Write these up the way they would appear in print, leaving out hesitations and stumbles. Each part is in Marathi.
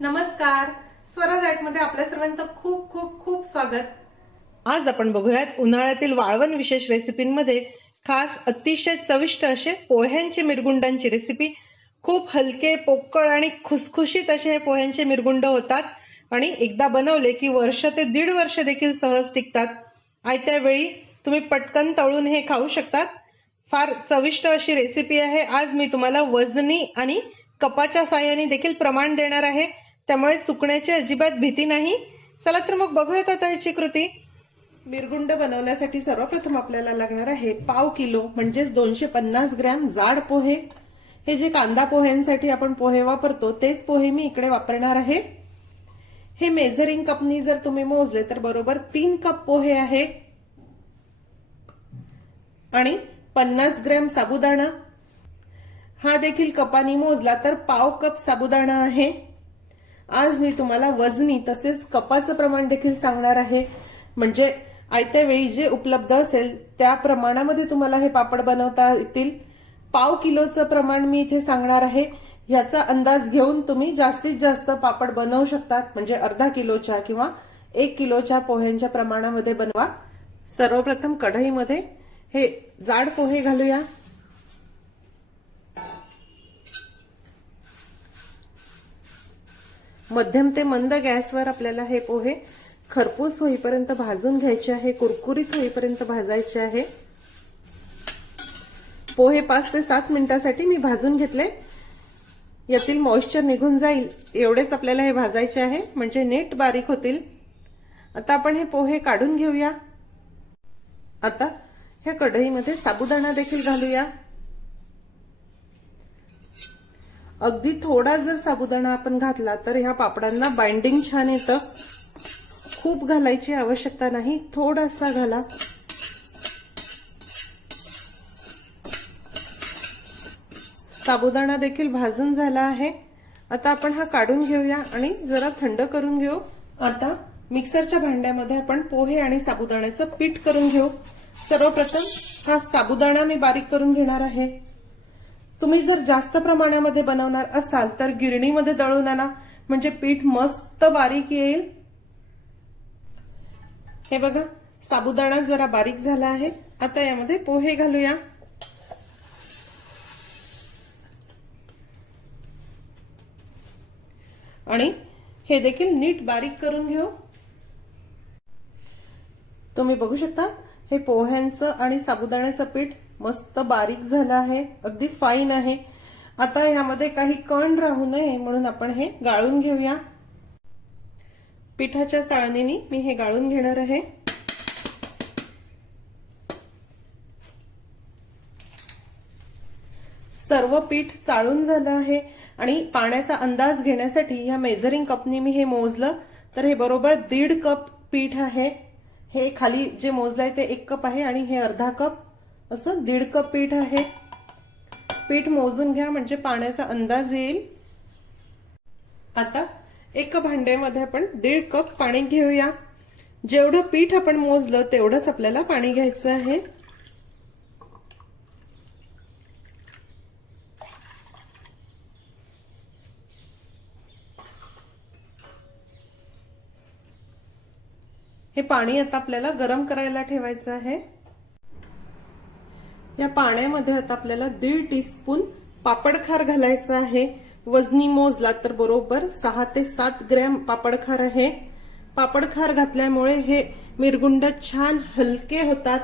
नमस्कार. स्वराज आर्टमध्ये आपल्या सर्वांचं खूप खूप खूप स्वागत. आज आपण बघूयात उन्हाळ्यातील वाळवण विशेष रेसिपींमध्ये खास अतिशय चविष्ट असे पोह्यांचे मिरगुंडांची रेसिपी. खूप हलके, पोकळ आणि खुसखुशीत असे हे पोह्यांचे मिरगुंड होतात आणि एकदा बनवले की वर्ष ते 1.5 वर्ष देखील सहज टिकतात. आयत्या वेळी तुम्ही पटकन तळून हे खाऊ शकतात. फार चविष्ट अशी रेसिपी आहे. आज मी तुम्हाला वजनी आणि कपाच्या साहाय्याने देखील प्रमाण देणार आहे, त्यामुळे चुकण्याची अजिबात भीती नाही. चला तर मग बघूयात आता ह्याची कृती. मिरगुंड बनवण्यासाठी सर्वप्रथम आपल्याला लागणार आहे पाव किलो म्हणजेच 250 ग्रॅम जाड पोहे. हे जे कांदा पोह्यांसाठी आपण पोहे वापरतो तेच पोहे मी इकडे वापरणार आहे. हे मेजरिंग कपनी जर तुम्ही मोजले तर बरोबर 3 कप पोहे आहे आणि 50 ग्रॅम साबुदाणा. हा देखील कपानी मोजला तर पाव कप साबुदाणा आहे. आज मी तुम्हाला वजनी तसेच कपाचं प्रमाण देखील सांगणार आहे, म्हणजे आयत्या वेळी जे उपलब्ध असेल त्या प्रमाणामध्ये तुम्हाला हे पापड बनवता येतील. पाव किलोचं प्रमाण मी इथे सांगणार आहे. ह्याचा अंदाज घेऊन तुम्ही जास्तीत जास्त पापड बनवू शकतात, म्हणजे अर्धा किलोच्या किंवा 1 किलोच्या पोह्यांच्या प्रमाणामध्ये बनवा. सर्वप्रथम कढईमध्ये हे जाड पोहे घालूया. मध्यम ते मंद गॅसवर आपल्याला हे पोहे खरपूस होईपर्यंत भाजून घ्यायचे आहे, कुरकुरीत होईपर्यंत भाजायचे आहे. पोहे 5 ते 7 मिनिटांसाठी मी भाजून घेतले. यातील मॉइश्चर निघून जाईल एवढेच आपल्याला हे भाजायचे आहे, म्हणजे नीट बारीक होतील. आता आपण हे पोहे काढून घेऊया. आता ह्या कढईमध्ये साबुदाणा देखील घालूया. अगदी थोडा जर साबुदाणा आपण घातला तर ह्या पापडांना बाइंडिंग छान येतं. खूप घालायची आवश्यकता नाही, थोडासा घाला. साबुदाणा देखील भाजून झाला आहे. आता आपण हा काढून घेऊया आणि जरा थंड करून घेऊ. आता मिक्सरच्या भांड्यामध्ये आपण पोहे आणि साबुदाण्याचं पीठ करून घेऊ. सर्वप्रथम हा साबुदाणा मी बारीक करून घेणार आहे. तुम्ही जर जास्त प्रमाणामध्ये बनवणार असाल तर गिरणीमध्ये दळून आणा, म्हणजे पीठ मस्त बारीक येईल. हे बघा, साबुदाणा जरा बारीक झाला आहे. आता यामध्ये पोहे घालूया. आणि हे देखील नीट बारीक करून घेऊ. तुम्ही बघू शकता हे पोह्यांचं आणि साबुदाण्याचं पीठ मस्त बारीक झालं आहे, अगदी फाईन आहे. आता ह्यामध्ये काही कण राहू नये म्हणून आपण हे गाळून घेऊया. पिठाच्या चाळणीने मी हे गाळून घेणार आहे. सर्व पीठ चाळून झालं आहे आणि पाण्याचा अंदाज घेण्यासाठी ह्या मेजरिंग कपनी मी हे मोजलं तर हे बरोबर 1.5 कप पीठ आहे. हे खाली जे मोजलंय ते 1 कप आहे आणि हे अर्धा कप, असं 1.5 कप पीठ आहे. पीठ मोजून घ्या म्हणजे पाण्याचा अंदाज येईल. आता एका भांड्यामध्ये आपण 1.5 कप पाणी घेऊया. जेवढं पीठ आपण मोजलं तेवढंच आपल्याला पाणी घ्यायचं आहे. हे पाणी आता आपल्याला गरम करायला ठेवायचं आहे. या पाण्यामध्ये आता आपल्याला 1.5 टीस्पून पापडखार घालायचा आहे. वजनी मोजला तर बरोबर 6 ते 7 ग्रॅम पापडखार आहे. पापडखार घातल्यामुळे हे मिरगुंड छान हलके होतात.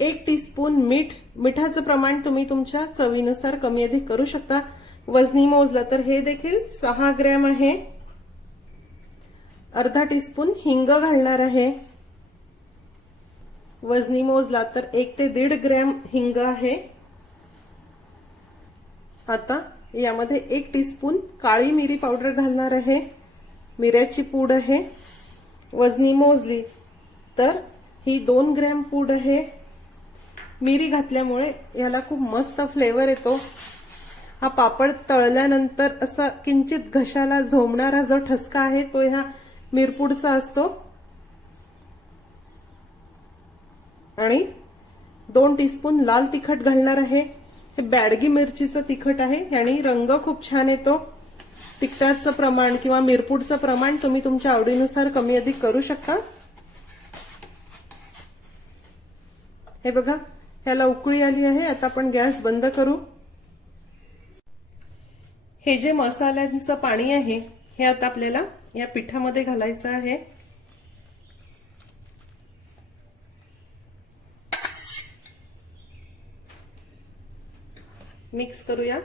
1 टीस्पून मीठ. मिठाचं प्रमाण तुम्ही तुमच्या चवीनुसार कमी अधिक करू शकता. वजनी मोजला तर हे देखील 6 ग्रॅम आहे. अर्धा टीस्पून हिंग घालणार आहे. वजनी मोजला तर 1 ते 1.5 ग्रॅम हिंग आहे. आता यामध्ये 1 टीस्पून काळी मिरी पावडर घालणार आहे. मिऱ्याची पूड आहे. वजनी मोजली तर ही 2 ग्रॅम पूड आहे. मिरी घातल्यामुळे याला खूप मस्त फ्लेवर येतो. हा पापड तळल्यानंतर असा किंचित घशाला झोंबणारा जो ठसका आहे तो ह्या मिरपूडचा असतो. आणि 2 टीस्पून लाल तिखट घालणार आहे. हे बॅडगी मिरचीचं तिखट आहे आणि रंग खूप छान येतो. तिखटाचं प्रमाण किंवा मिरपूडचं प्रमाण तुम्ही तुमच्या आवडीनुसार कमी अधिक करू शकता. हे बघा, ह्याला उकळी आली आहे. आता आपण गॅस बंद करू. हे जे मसाल्यांचं पाणी आहे हे आता आपल्याला या पिठामध्ये घालायचं आहे. मिक्स करूया.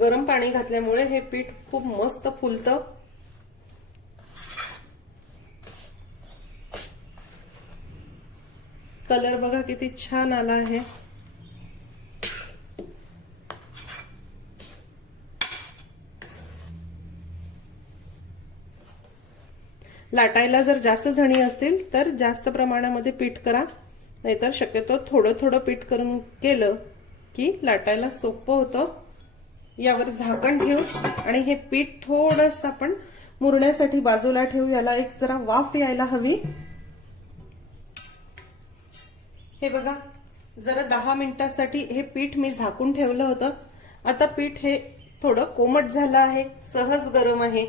गरम पाणी घातल्यामुळे हे पीठ खूप मस्त फुलतं. कलर बघा किती छान आला आहे. लाटायला जर जास्त जणी असतील तर जास्त प्रमाणामध्ये पीठ करा, नाहीतर शक्यतो थोडं थोडं पीठ करून केलं की लाटायला सोपं होतं. यावर झाकण ठेवू आणि हे पीठ थोडंसं आपण मुरण्यासाठी बाजूला ठेवू. याला एक जरा वाफ यायला हवी. हे बघा, जरा 10 मिनिटांसाठी हे पीठ मी झाकून ठेवलं होतं. आता पीठ हे थोडं कोमट झालं आहे, सहज गरम आहे.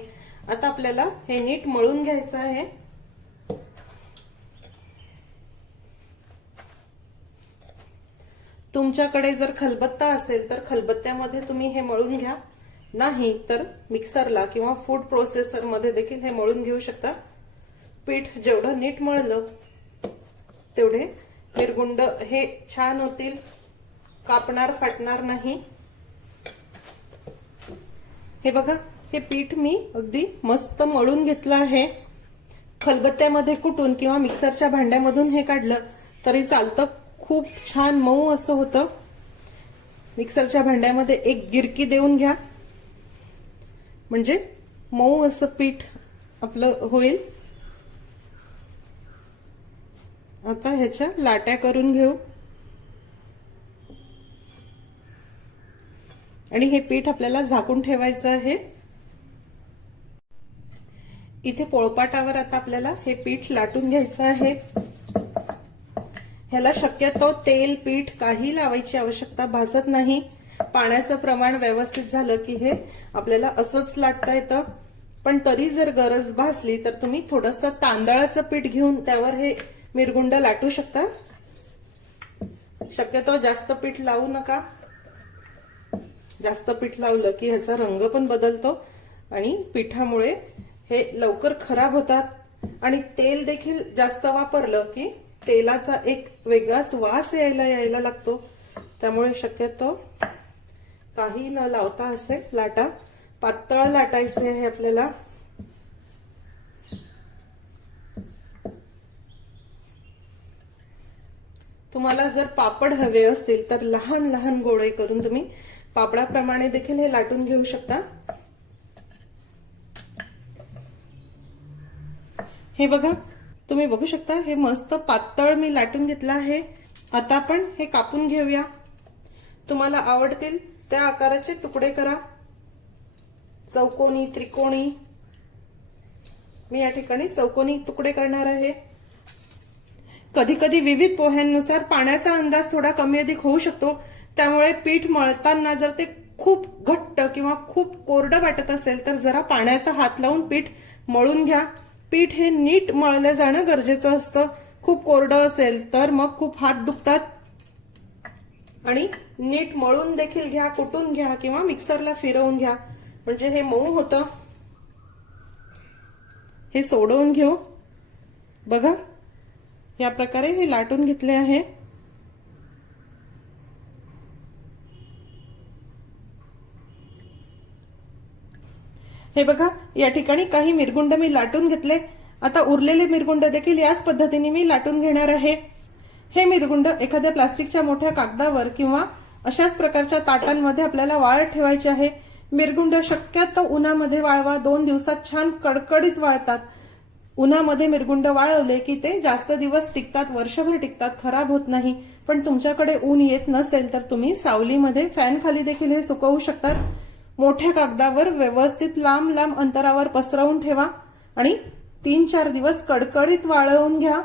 आता आपल्याला हे नीट मळून घ्यायचं आहे. तुमच्याकडे जर खलबत्ता असेल तर खलबत्त्यामध्ये तुम्ही हे मळून घ्या, नाही तर मिक्सरला किंवा फूड प्रोसेसर मध्ये देखील हे मळून घेऊ शकता. पीठ जेवढं नीट मळलं तेवढे मिरगुंड हे छान होतील, कापणार फाटणार नाही. हे बघा, हे पीठ मी अगदी मस्त मळून घेतलं आहे. खलबत्त्यामध्ये कुटून किंवा मिक्सरच्या भांड्यामधून हे काढलं तरी चालतं. खूप छान मऊ असं होतं. मिक्सरच्या भांड्यामध्ये एक गिरकी देऊन घ्या, म्हणजे मऊ असं पीठ आपलं होईल. आता ह्याच्या लाट्या करून घेऊ आणि हे पीठ आपल्याला झाकून ठेवायचं आहे. इथे पोळपाटावर आता आपल्याला हे पीठ लाटून घ्यायचं आहे. ह्याला शक्यतो तेल पीठ काही लावायची आवश्यकता भासत नाही. पाण्याचं प्रमाण व्यवस्थित झालं की हे आपल्याला असंच लाटता येतं. पण तरी जर गरज भासली तर तुम्ही थोडंसं तांदळाचं पीठ घेऊन त्यावर हे मिरगुंड लाटू शकता. शक्यतो जास्त पीठ लावू नका. जास्त पीठ लावलं की ह्याचा रंग पण बदलतो आणि पिठामुळे हे लवकर खराब होतात. आणि तेल देखील जास्त वापरलं की तेलाचा एक वेगळाच वास यायला लागतो. त्यामुळे शक्यतो काही न लावता असे लाटा. पातळ लाटायचे आहे आपल्याला. तुम्हाला जर पापड हवे असतील तर लहान लहान गोळे करून तुम्ही पापडाप्रमाणे देखील हे लाटून घेऊ शकता. हे बघा, तुम्ही बघू शकता हे मस्त पातळ मी लाटून घेतलं आहे. आता आपण हे कापून घेऊया. तुम्हाला आवडतील त्या आकाराचे तुकडे करा, चौकोनी, त्रिकोणी. मी या ठिकाणी चौकोनी तुकडे करणार आहे. कधी कधी विविध पोह्यांनुसार पाण्याचा अंदाज थोडा कमी अधिक होऊ शकतो. त्यामुळे पीठ मळताना जर ते खूप घट्ट किंवा खूप कोरडं वाटत असेल तर जरा पाण्याचा हात लावून पीठ मळून घ्या. पीठ हे नीट मळलं जाणं गरजेचं असतं. खूप कोरडं असेल तर मग खूप हात दुखतात. आणि नीट मळून देखील घ्या, कुटून घ्या किंवा मिक्सरला फिरवून घ्या, म्हणजे हे मऊ होतं. हे सोडवून घेऊ. बघा, या प्रकारे हे लाटून घेतले आहे. हे बघा, या ठिकाणी काही मिरगुंड मी लाटून घेतले. आता उरलेले मिरगुंड देखील याच पद्धतीने मी लाटून घेणार आहे. हे मिरगुंड एखाद्या प्लास्टिकच्या मोठ्या कागदावर किंवा अशाच प्रकारच्या ताटांमध्ये आपल्याला वाळत ठेवायचे आहे. मिरगुंड शक्यतो उन्हामध्ये वाळवा. 2 दिवसात छान कडकडीत वाळतात. उन्हामध्ये मिरगुंड वाळवले की ते जास्त दिवस टिकतात, वर्षभर टिकतात, खराब होत नाही. पण तुमच्याकडे ऊन येत नसेल तर तुम्ही सावलीमध्ये फॅन खाली देखील हे सुकवू शकतात. मोठ्या कागदावर व्यवस्थित लांब लांब अंतरावर पसरवून ठेवा आणि 3-4 दिवस कडकडीत वाळवून घ्या.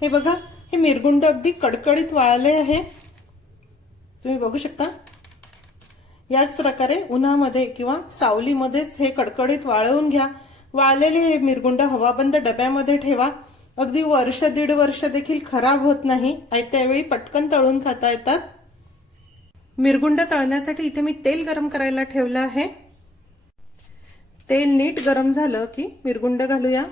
हे बघा, हे मिरगुंड अगदी कडकडीत वाळले आहे, तुम्ही बघू शकता। याच प्रकारे उन्हामध्ये किंवा सावलीमध्येच हे कडकडीत वाळवून घ्या। वाळलेले हे मिरगुंड हवाबंद डब्यामध्ये ठेवा, अगदी वर्ष दीड वर्ष देखील खराब होत नाही, आयत्या वेळी पटकन तळून खाता येतात। मिरगुंड तळण्यासाठी इथे मी तेल गरम करायला ठेवलं आहे। तेल नीट गरम झालं की मिरगुंड घालूया।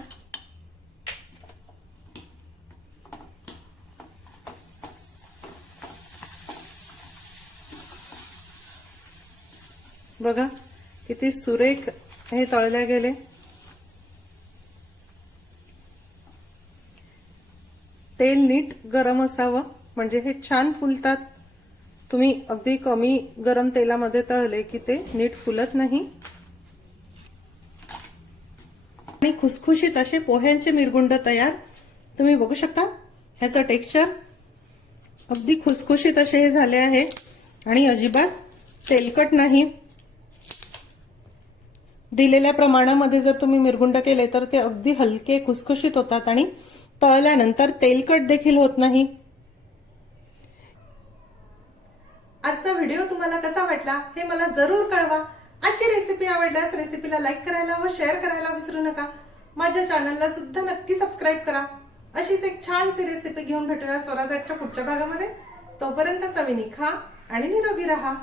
बघा किती सुरेख हे तळले गेले। तेल नीट गरम असावं म्हणजे हे छान फुलतात। तुम्ही अगदी कमी गरम तेलामध्ये तळले की ते नीट फुलत नाही। आणि खुसखुशीत असे पोह्यांचे मिरगुंड तयार, तुम्ही बघू शकता। ह्याचं टेक्स्चर अगदी खुसखुशीत असे हे झाले आहे आणि अजिबात तेलकट नाही। दिलेल्या प्रमाणामध्ये जर तुम्ही मिरगुंड केले तर ते अगदी हलके खुसखुशीत होतात आणि तळल्यानंतर तेलकट देखील होत नाही। आजचा व्हिडिओ तुम्हाला कसा वाटला हे मला जरूर कळवा। आजची रेसिपी आवडल्यास रेसिपीला लाईक करायला व शेअर करायला विसरू नका। माझ्या चॅनलला सुद्धा नक्की सबस्क्राईब करा। अशीच एक छानशी रेसिपी घेऊन भेटूया स्वराजच्या पुढच्या भागामध्ये। तोपर्यंत चवीने खा आणि निरोगी राहा।